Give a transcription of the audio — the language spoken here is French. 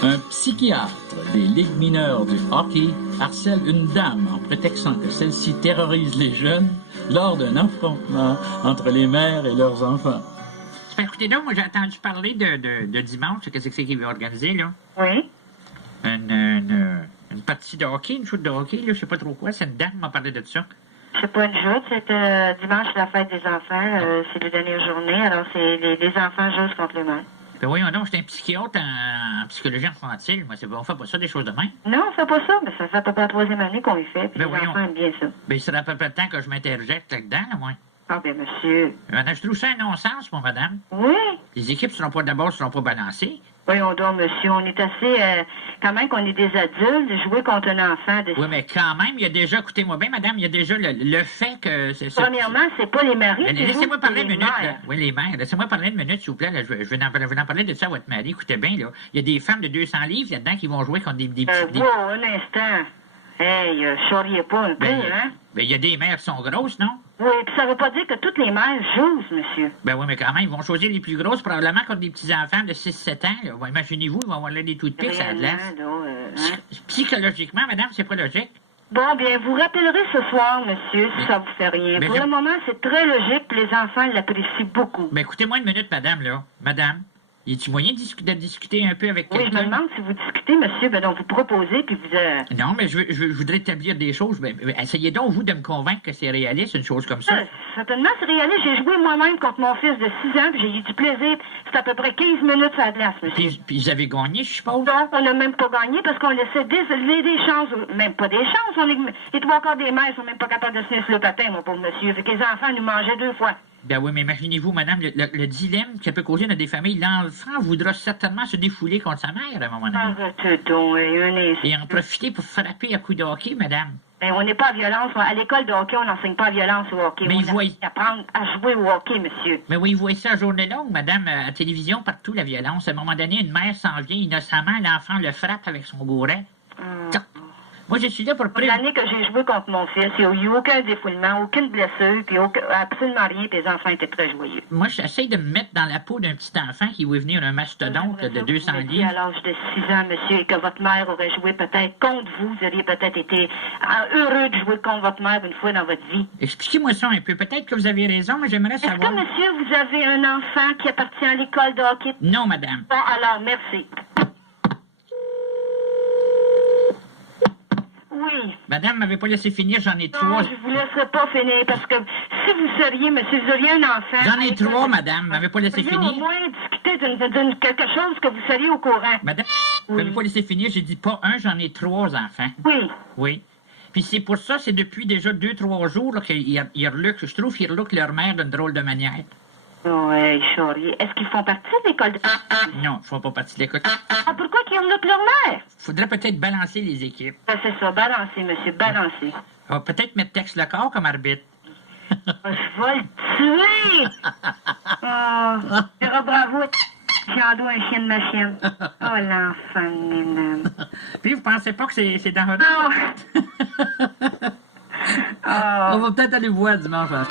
Un psychiatre des ligues mineures du hockey harcèle une dame en prétextant que celle-ci terrorise les jeunes lors d'un affrontement entre les mères et leurs enfants. Écoutez donc, moi j'ai entendu parler de dimanche, qu'est-ce que c'est qu'il veut organiser, là? Oui. Une partie de hockey, une shoot de hockey, là, je sais pas trop quoi, c'est une dame qui m'a parlé de ça. C'est pas une joute, c'est dimanche, la fête des enfants, c'est la dernière journée, alors c'est les enfants jouent contre les mères. Ben voyons donc, j'étais un psychiatre en psychologie infantile, moi, on fait pas ça, des choses de même. Non, on fait pas ça, mais ça fait à peu près la 3e année qu'on y fait, puis Ben les voyons. enfants aiment bien ça. Ben il serait à peu près le temps que je m'interjecte là-dedans, là, moi. Ah, ben monsieur. Madame, je trouve ça un non-sens, moi, madame. Oui. Les équipes seront pas balancées. Voyons donc, monsieur, on est assez... quand même qu'on est des adultes, de jouer contre un enfant... Oui, mais quand même, il y a déjà, écoutez-moi bien, madame, il y a déjà le fait que... Premièrement, c'est pas les maris qui laissez-moi jouent, parler c'est une les minute, là. mères. Oui, les mères. Laissez-moi parler une minute, s'il vous plaît. Là. Je vais en parler de ça à votre mari. Écoutez bien, là. Il y a des femmes de 200 livres là-dedans qui vont jouer contre des petits... Wow, un instant. Hey, charriez pas un peu, hein? Ben, il y a des mères qui sont grosses, non? Oui, puis ça veut pas dire que toutes les mères jouent, monsieur. Ben oui, mais quand même, ils vont choisir les plus grosses, probablement contre des petits-enfants de 6-7 ans. Là. Ben, imaginez-vous, ils vont avoir là des tout de pique, ça a de glace. Psychologiquement, madame, c'est pas logique. Bon, bien, vous rappellerez ce soir, monsieur, si ça vous fait rien. Pour le moment, c'est très logique, puis les enfants l'apprécient beaucoup. Ben écoutez-moi une minute, madame, là. Madame, y a-t-il moyen de discuter un peu avec quelqu'un? Oui, je me demande si vous discutez, monsieur, ben donc vous proposez, puis vous... Non, mais je voudrais établir des choses. Ben, essayez donc, vous, de me convaitre que c'est réaliste, une chose comme ça. Certainement, c'est réaliste. J'ai joué moi-même contre mon fils de 6 ans, puis j'ai eu du plaisir. C'est à peu près 15 minutes sur la glace, monsieur. Puis ils avaient gagné, je suppose? Non, on n'a même pas gagné parce qu'on laissait des chances, même pas des chances. Les 3/4 des mères sont même pas capables de se tenir sur le patin, mon pauvre monsieur. Fait que les enfants nous mangeaient 2 fois. Ben oui, mais imaginez-vous, madame, le dilemme qui peut causer dans des familles. L'enfant voudra certainement se défouler contre sa mère à un moment donné. Arrête donc, et en profiter pour frapper à coups de hockey, madame. Ben, on n'est pas à violence. À l'école de hockey, on n'enseigne pas à violence au hockey. Mais on apprend à jouer au hockey, monsieur. Mais oui, vous voyez ça à journée longue, madame, à la télévision, partout, la violence. À un moment donné, une mère s'en vient innocemment, l'enfant le frappe avec son gouret. Moi, je suis là pour... L'année que j'ai joué contre mon fils, il n'y a eu aucun défoulement, aucune blessure, puis absolument rien, puis les enfants étaient très joyeux. Moi, j'essaie de me mettre dans la peau d'un petit enfant qui veut venir d'un mastodonte de 200 livres. À l'âge de 6 ans, monsieur, et que votre mère aurait joué peut-être contre vous, vous auriez peut-être été heureux de jouer contre votre mère une fois dans votre vie. Expliquez-moi ça un peu. Peut-être que vous avez raison, mais j'aimerais savoir... Est-ce que, monsieur, vous avez un enfant qui appartient à l'école de hockey? Non, madame. Bon, alors, merci. Oui. Madame m'avait pas laissé finir, j'en ai 3. Non, je vous laisserai pas finir, parce que si vous seriez, monsieur, vous auriez un enfant... J'en ai 3, madame, m'avait pas laissé finir. au moins discuter d'une quelque chose que vous seriez au courant. Madame, m'avait pas laissé finir, j'ai dit pas un, j'en ai 3 enfants. Oui. Oui. Puis c'est pour ça, c'est depuis déjà 2-3 jours là, qu'ils reluquent, je trouve qu'ils reluquent leur mère d'une drôle de manière. Oui, chérie. Est-ce qu'ils font partie de l'école de... Non, ils font pas partie de l'école. Pourquoi qu'ils reluquent leur mère? Faudrait peut-être balancer les équipes. C'est ça, balancer, monsieur, balancer. Peut-être mettre Tex Lecor comme arbitre. Je vais le tuer! Bravo, j'en dois un chien de ma chienne. Oh, l'enfant de mes. Puis vous pensez pas que c'est dangereux? Non! On va peut-être aller voir dimanche. Oh,